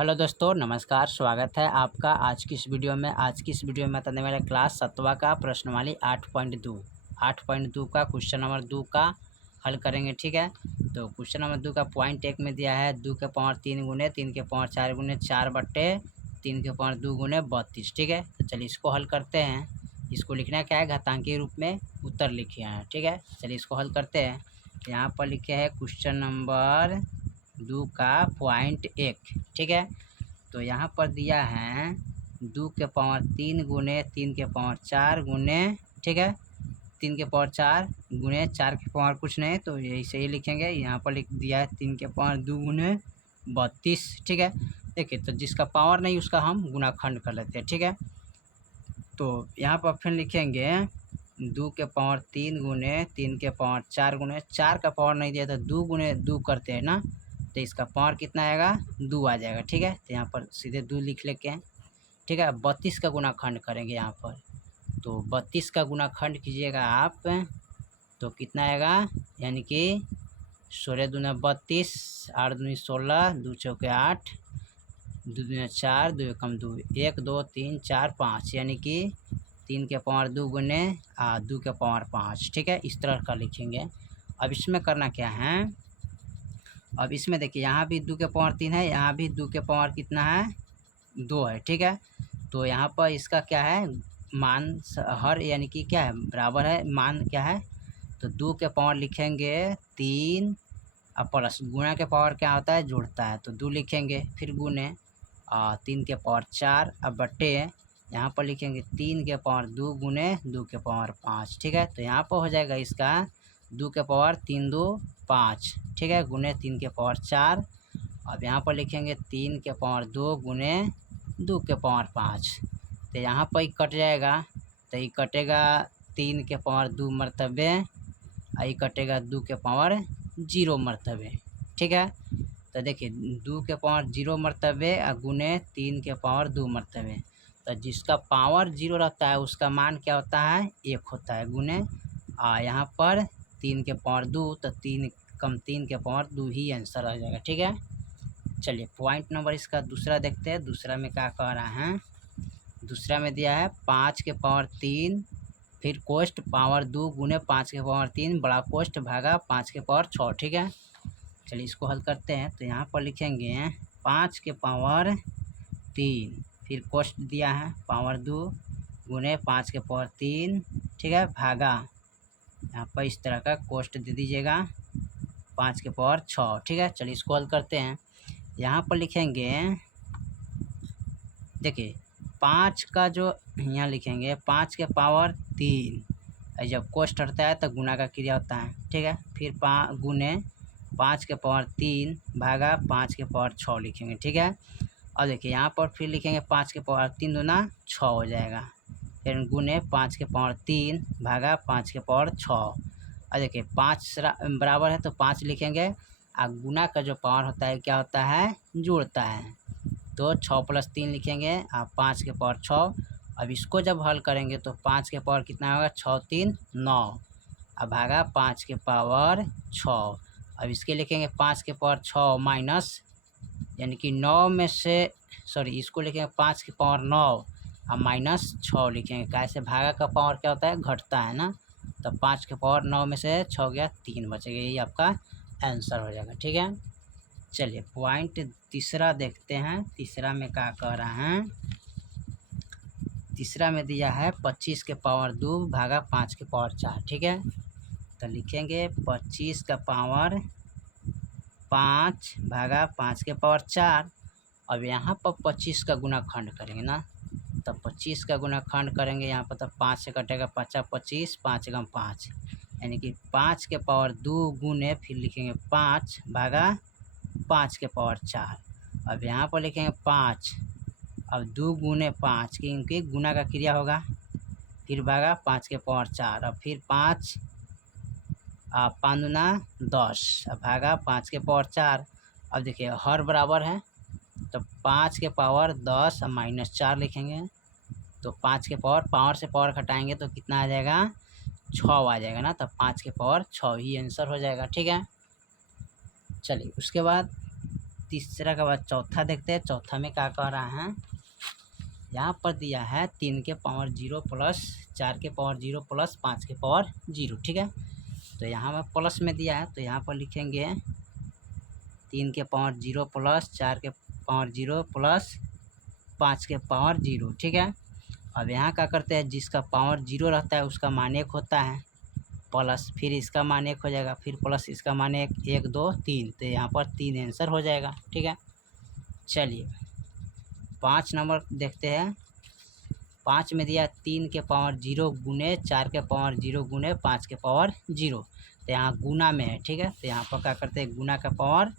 Hello दोस्तों, नमस्कार। स्वागत है आपका आज की इस वीडियो में। बताने वाला क्लास 7वां का प्रश्नवाली 8.2 का क्वेश्चन नंबर 2 का हल करेंगे। ठीक है, तो क्वेश्चन नंबर 2 का पॉइंट 1 में दिया है 2 के पावर 3 गुने 3 के पावर 4 गुने 4 बट्टे 3 के पावर 2 गुने 32। ठीक है, तो चलिए इसको हल करते हैं। इसको लिखना क्या है, घातांकीय रूप में उत्तर लिखे हैं। ठीक है, चलिए इसको हल करते हैं। यहाँ पर लिखे हैं क्वेश्चन नंबर 2 का पॉइंट 1। ठीक है, तो यहाँ पर दिया है 2 के पावर 3 गुने 3 के पावर 4 गुने, ठीक है, 3 के पावर 4 गुने 4 के पावर कुछ नहीं, तो यही सही लिखेंगे। यहाँ पर लिख दिया है 3 के पावर 2 गुने 32। ठीक है, देखिए, तो जिसका पावर नहीं उसका हम गुणाखंड कर लेते हैं। ठीक है, तो यहाँ पर फिर लिखेंगे 2 के पावर 3 गुने 3 के पावर 4 गुने 4 का पावर नहीं दिया तो 2 गुने 2 करते हैं ना, तो इसका पावर कितना आएगा, 2 आ जाएगा। ठीक है, तो यहाँ पर सीधे 2 लिख लेते हैं। ठीक है, 32 का गुणाखंड करेंगे यहाँ पर, तो 32 का गुणाखंड कीजिएगा आप, तो कितना आएगा, यानी कि 16 दूना 32, 8 दूनी 16, 2 चौके 8, 2 दूना 4, 2 एकम 2, 1 2 3 4 5, यानी कि 3 के पावर 2 गुने 2 के पावर 5। ठीक है, इस तरह का लिखेंगे। अब इसमें करना क्या है, अब इसमें देखिए यहाँ भी 2 के पावर 3 है, यहाँ भी 2 के पावर कितना है, 2 है। ठीक है, तो यहाँ पर इसका क्या है, मान हर यानी कि क्या है, बराबर है, मान क्या है, तो 2 के पावर लिखेंगे 3 और प्लस गुणा के पावर क्या होता है, जोड़ता है, तो 2 लिखेंगे, फिर गुने 3 के पावर 4 अब बट्टे यहाँ पर लिखेंगे 3 के पावर 2 गुने 2 के पावर 5। ठीक है, तो यहाँ पर हो जाएगा इसका 2 के पावर 3 2 5। ठीक है, गुने 3 के पावर 4। अब यहाँ पर लिखेंगे 3 के पावर 2 गुने 2 के पावर 5, तो यहाँ पर ही कट जाएगा, तो ये कटेगा 3 के पावर 2 मरतबे, ये कटेगा 2 के पावर 0 मरतबे। ठीक है, तो देखिए 2 के पावर 0 मरतबे गुने 3 के पावर 2 मरतबे, तो जिसका पावर 0 रहता है उसका मान क्या होता है, 1 होता है, गुने यहाँ पर 3 के पावर 2, तो 3 कम 3 के पावर 2 ही आंसर आ जाएगा। ठीक है, चलिए पॉइंट नंबर इसका दूसरा देखते हैं। दूसरा में क्या कह रहा है, दूसरा में दिया है 5 के पावर 3 फिर कोष्ट पावर 2 गुने 5 के पावर 3 बड़ा कोष्ट भागा 5 के पावर 6। ठीक है, चलिए इसको हल करते हैं। तो यहाँ पर लिखेंगे 5 के पावर 3 फिर कोष्ट दिया है पावर 2 गुने 5 के पावर 3, ठीक है, भागा यहाँ पर इस तरह का कोष्ट दे दीजिएगा 5 के पावर 6। ठीक है, चलिए इसको हल करते हैं। यहाँ पर लिखेंगे, देखिए 5 का जो यहाँ लिखेंगे 5 के पावर 3, जब कोष्ट हटता है तो गुना का क्रिया होता है। ठीक है, फिर गुने 5 के पावर 3 भागा 5 के पावर 6 लिखेंगे। ठीक है, और देखिए यहाँ पर फिर लिखेंगे 5 के पावर 3 दूना 6 हो जाएगा, फिर गुने 5 के पावर 3 भागा 5 के पावर 6। और देखिए 5 बराबर है तो 5 लिखेंगे, और गुना का जो पावर होता है क्या होता है, जोड़ता है, तो 6 प्लस 3 लिखेंगे और 5 के पावर 6। अब इसको जब हल करेंगे तो 5 के पावर कितना होगा, 6 3 9 और भागा 5 के पावर 6। अब इसके लिखेंगे 5 के पावर 6 माइनस, यानी कि 9 में से सॉरी इसको लिखेंगे 5 के पावर 9 और माइनस 6 लिखेंगे, कैसे भागा का पावर क्या होता है, घटता है ना, तो 5 के पावर 9 में से 6 गया 3 बचेगा, यही आपका आंसर हो जाएगा। ठीक है, चलिए पॉइंट तीसरा देखते हैं। तीसरा में क्या कह रहा है, तीसरा में दिया है 25 के पावर 2 भागा 5 के पावर 4। ठीक है, तो लिखेंगे 25 का पावर 5 भागा 5 के पावर 4। अब यहाँ पर 25 का गुणाखंड करेंगे ना, तो 25 का गुणाखंड करेंगे यहाँ पर, तो 5 से कटेगा 5 25, 5 गम 5, यानी कि 5 के पावर 2 गुने फिर लिखेंगे 5 भागा 5 के पावर 4। अब यहाँ पर लिखेंगे 5, अब 2 गुने 5 क्योंकि गुना का क्रिया होगा, फिर भागा 5 के पावर 4, अब फिर 5 5 दूना 10 अब भागा 5 के पावर 4। अब देखिए हर बराबर है, तो 5 के पावर 10 और माइनस 4 लिखेंगे, तो 5 के पावर से पावर घटाएंगे तो कितना आ जाएगा, 6 आ जाएगा ना, तो 5 के पावर 6 ही आंसर हो जाएगा। ठीक है, चलिए उसके बाद तीसरा के बाद चौथा देखते हैं। चौथा में क्या कह रहा है, यहाँ पर दिया है 3 के पावर 0 प्लस 4 के पावर 0 प्लस 5 के पावर 0, ठीक है। तो यहाँ पर प्लस में दिया है तो यहाँ पर लिखेंगे 3 के पावर 0 प्लस 4 के पावर 0 प्लस 5 के पावर 0, ठीक है। अब यहाँ क्या करते हैं, जिसका पावर 0 रहता है उसका मान 1 होता है, प्लस फिर इसका मान 1 हो जाएगा, फिर प्लस इसका मान 1, 1 2 3, तो यहाँ पर 3 आंसर हो जाएगा, ठीक है। चलिए 5 नंबर देखते हैं। 5 में दिया 3 के पावर 0 गुने 4 के पावर 0 गुने 5 के पावर 0, तो यहाँ गुना में है, ठीक है। तो यहाँ पर क्या करते हैं, गुना का पावर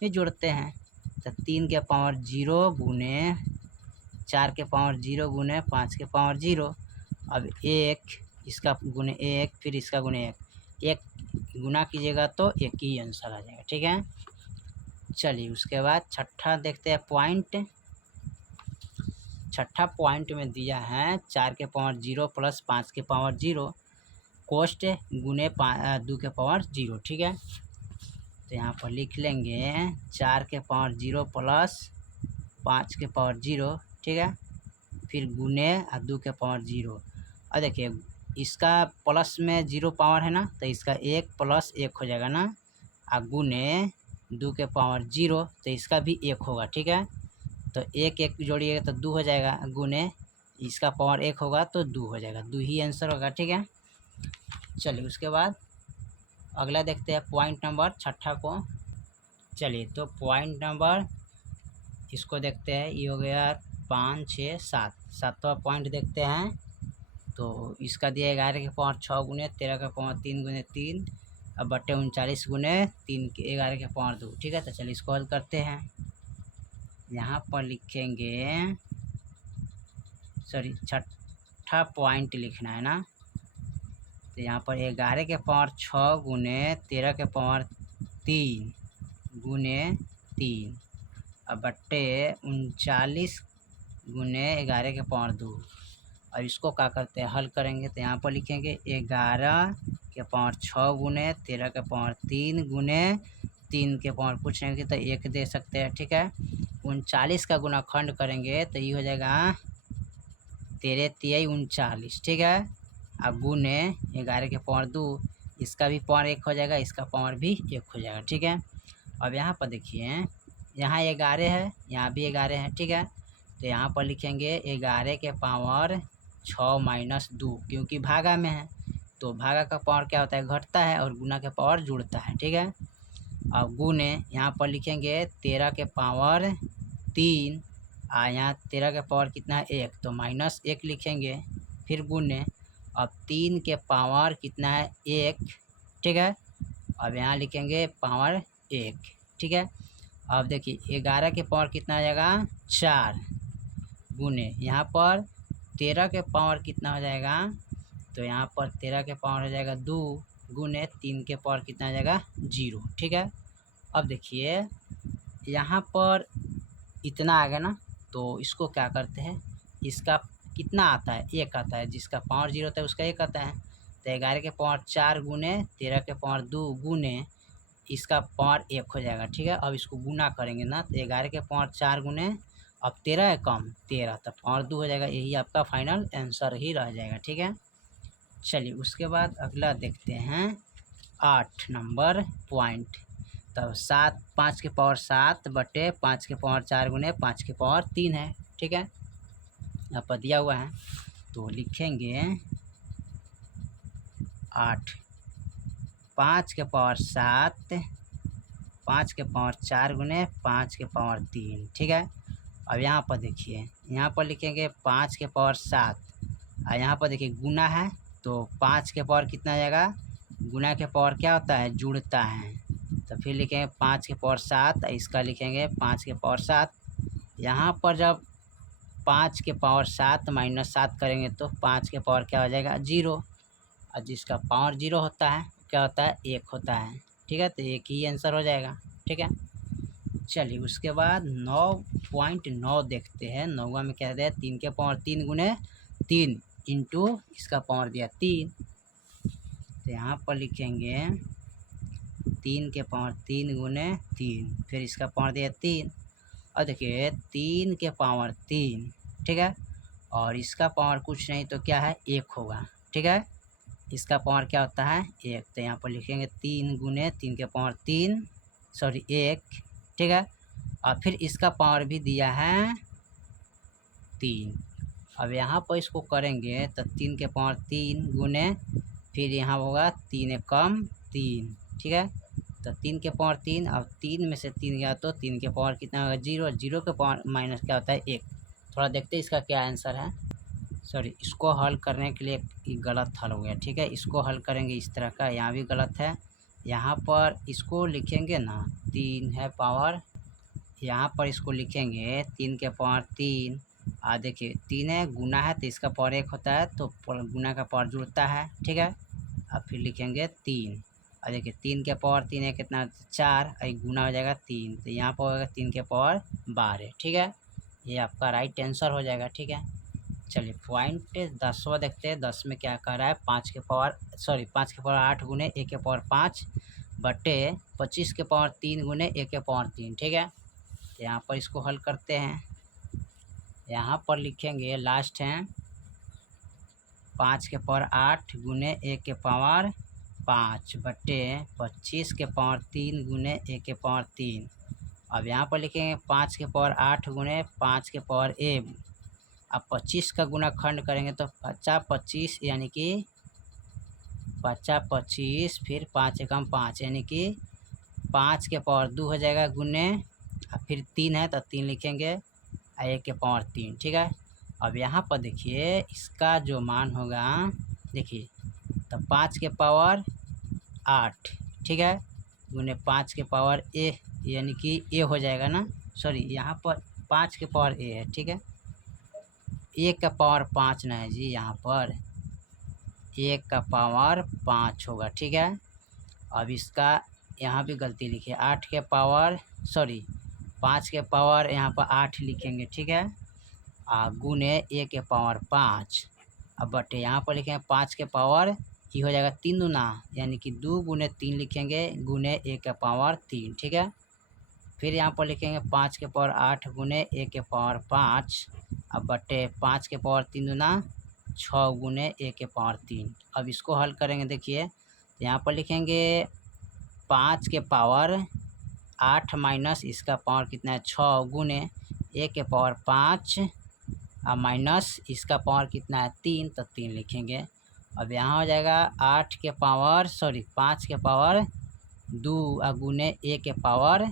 भी जोड़ते हैं। तो 3 के पावर 0 गुने 4 के पावर 0 गुने 5 के पावर 0, अब 1 इसका गुने 1, फिर इसका गुने 1, 1 गुना कीजिएगा तो 1 ही आंसर आ जाएगा, ठीक है। चलिए उसके बाद छठा देखते हैं पॉइंट। छठा पॉइंट में दिया है 4 के पावर 0 प्लस 5 के पावर 0 कोष्ट गुने 2 के पावर 0, ठीक है। तो यहाँ पर लिख लेंगे 4 के पावर 0 प्लस 5 के पावर 0, ठीक है, फिर गुने 2 के पावर 0। और देखिए इसका प्लस में 0 पावर है ना, तो इसका 1 प्लस 1 हो जाएगा ना, और गुने 2 के पावर 0 तो इसका भी 1 होगा, ठीक है। तो 1 1 जोड़िएगा तो 2 हो जाएगा, गुने इसका पावर 1 होगा तो 2 हो जाएगा, 2 ही आंसर होगा, ठीक है। चलिए उसके बाद अगला देखते हैं पॉइंट नंबर छठा को। चलिए तो पॉइंट नंबर इसको देखते हैं, ये हो गया 5 6 7, सातवां पॉइंट देखते हैं। तो इसका दिया 11 के पावर 6 गुने 13 के पावर 3 गुने 3 अब बटे 39 गुने 3 के 11 के पावर 2, ठीक है। तो चलिए इसको हल करते हैं। यहाँ पर लिखेंगे, सॉरी छठा पॉइंट लिखना है ना, तो यहाँ पर 11 के पावर 6 गुने 13 के पावर 3 गुने 3 अब बट्टे 39 गुने 11 के पावर 2। अब इसको क्या करते हैं, हल करेंगे। तो यहाँ पर लिखेंगे 11 के पावर 6 गुने 13 के पावर 3 गुने 3 के पावर पूछेंगे तो 1 दे सकते हैं, ठीक है। 39 का गुणाखंड करेंगे तो ये हो जाएगा 13 3 39, ठीक है। अब गुने 11 के पावर 2, इसका भी पावर 1 हो जाएगा, इसका पावर भी 1 हो जाएगा, ठीक है। अब यहाँ पर देखिए यहाँ 11 है, यहाँ भी 11 है, ठीक है। तो यहाँ पर लिखेंगे 11 के पावर 6 माइनस 2, क्योंकि भागा में है तो भागा का पावर क्या होता है, घटता है, और गुना के पावर जुड़ता है, ठीक है। अब गुने यहाँ पर लिखेंगे 13 के पावर 3, यहाँ 13 के पावर कितना है 1, तो माइनस 1 लिखेंगे, फिर गुने अब 3 के पावर कितना है 1, ठीक है। अब यहाँ लिखेंगे पावर 1, ठीक है। अब देखिए 11 के पावर कितना आ जाएगा 4 गुने यहाँ पर 13 के पावर कितना हो जाएगा, तो यहाँ पर 13 के पावर हो जाएगा 2 गुने 3 के पावर कितना आ जाएगा 0, ठीक है। अब देखिए यहाँ पर इतना आ गया ना, तो इसको क्या करते हैं, इसका कितना आता है 1 आता है, जिसका पावर 0 होता है उसका 1 आता है। तो 11 के पावर 4 गुने 13 के पावर 2 गुने इसका पावर 1 हो जाएगा, ठीक है। अब इसको गुना करेंगे ना, तो 11 के पावर 4 गुने अब 13 है कम 13, तो पावर 2 हो जाएगा, यही आपका फाइनल आंसर ही रह जाएगा, ठीक है। चलिए उसके बाद अगला देखते हैं 8 नंबर पॉइंट। तब 7 5 के पावर 7 बटे 5 के पावर 4 गुने 5 के पावर 3 है, ठीक है। यहाँ पर दिया हुआ है तो लिखेंगे 8 5 के पावर 7 5 के पावर 4 गुने 5 के पावर 3, ठीक है। अब यहाँ पर देखिए यहाँ पर लिखेंगे 5 के पावर 7, और यहाँ पर देखिए गुना है तो 5 के पावर कितना आ जाएगा, गुना के पावर क्या होता है जुड़ता है, तो फिर लिखेंगे 5 के पावर 7, इसका लिखेंगे 5 के पावर 7। यहाँ पर जब 5 के पावर 7 माइनस 7 करेंगे तो 5 के पावर क्या हो जाएगा 0, और जिसका पावर 0 होता है क्या होता है 1 होता है, ठीक है। तो 1 ही आंसर हो जाएगा, ठीक है। चलिए उसके बाद 9.9 देखते हैं। 9वां में क्या दिया 3 के पावर 3 गुने 3 इंटू इसका पावर दिया 3, तो यहाँ पर लिखेंगे 3 के पावर 3 गुने 3, फिर इसका पावर दिया 3, और देखिए 3 के पावर 3, ठीक है, और इसका पावर कुछ नहीं तो क्या है 1 होगा, ठीक है, इसका पावर क्या होता है 1, तो यहाँ पर लिखेंगे 3 गुने 3 के पावर 3 सॉरी 1, ठीक है, और फिर इसका पावर भी दिया है 3। अब यहाँ पर इसको करेंगे तो 3 के पावर 3 गुने, फिर यहाँ होगा 3 एकम 3, ठीक है, तो 3 के पावर 3, अब 3 में से 3 गया तो 3 के पावर कितना होगा 0, 0 के पावर माइनस क्या होता है 1। थोड़ा देखते हैं इसका क्या आंसर है। सॉरी, इसको हल करने के लिए गलत हल हो गया, ठीक है, इसको हल करेंगे इस तरह का, यहाँ भी गलत है, यहाँ पर इसको लिखेंगे ना 3 है पावर, यहाँ पर इसको लिखेंगे 3 के पावर 3, देखिए 3 है गुना है तो इसका पावर 1 होता है, तो गुना का पावर जुड़ता है, ठीक है, अब फिर लिखेंगे 3, और देखिए 3 के पावर 3 है कितना 4, गुना हो जाएगा 3, तो यहाँ पर होगा 3 के पावर 12, ठीक है, ये आपका राइट आंसर हो जाएगा, ठीक है। चलिए पॉइंट 10वां देखते हैं। 10 में क्या कह रहा है 5 के पावर 8 गुने 1 के पावर 5 बटे 25 के पावर 3 गुने 1 के पावर 3, ठीक है, यहाँ पर इसको हल करते हैं। यहाँ पर लिखेंगे लास्ट हैं 5 के पावर 8 गुने 1 के पावर 5 बटे 25 के पावर 3 गुने 1 के पावर 3। अब यहाँ पर लिखेंगे 5 के पावर 8 गुने 5 के पावर अब 25 का गुना खंड करेंगे तो 50 25 यानी कि 50 25, फिर 5 एकम 5 यानी कि 5 के पावर 2 हो जाएगा गुने, फिर 3 है तो 3 लिखेंगे 1 के पावर 3, ठीक है। अब यहाँ पर देखिए इसका जो मान होगा, देखिए तो 5 के पावर 8, ठीक है, गुने 5 के पावर यानी कि हो जाएगा ना, सॉरी यहाँ पर 5 के पावर है, ठीक है, 1 का पावर 5 ना है जी, यहाँ पर 1 का पावर 5 होगा, ठीक है। अब इसका यहाँ भी गलती लिखिए 8 के पावर 5 के पावर यहाँ पर 8 लिखेंगे, ठीक है, गुने 1 के पावर 5, अब बटे यहाँ पर लिखेंगे 5 के पावर ये हो जाएगा 3 दूना यानी कि 2 गुने 3 लिखेंगे गुने 1 के पावर 3, ठीक है, फिर यहाँ पर लिखेंगे 5 के पावर 8 गुने 1 के पावर 5, अब बटे 5 के पावर 3 दूना 6 गुने 1 के पावर 3। अब इसको हल करेंगे, देखिए यहाँ पर लिखेंगे 5 के पावर 8 माइनस इसका पावर कितना है 6 गुने 1 के पावर 5 माइनस इसका पावर कितना है 3, तो 3 लिखेंगे। अब यहाँ हो जाएगा 5 के पावर 2 गुने 1 के पावर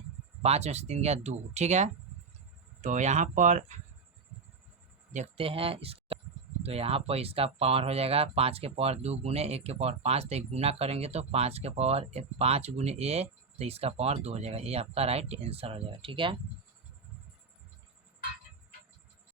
5 में से 3 गया 2, ठीक है, तो यहाँ पर देखते हैं इसका, तो यहाँ पर इसका पावर हो जाएगा 5 के पावर 2 गुने 1 के पावर 5, तो गुना करेंगे तो 5 के पावर 5 गुने तो इसका पावर 2 हो जाएगा, ये आपका राइट आंसर हो जाएगा, ठीक है।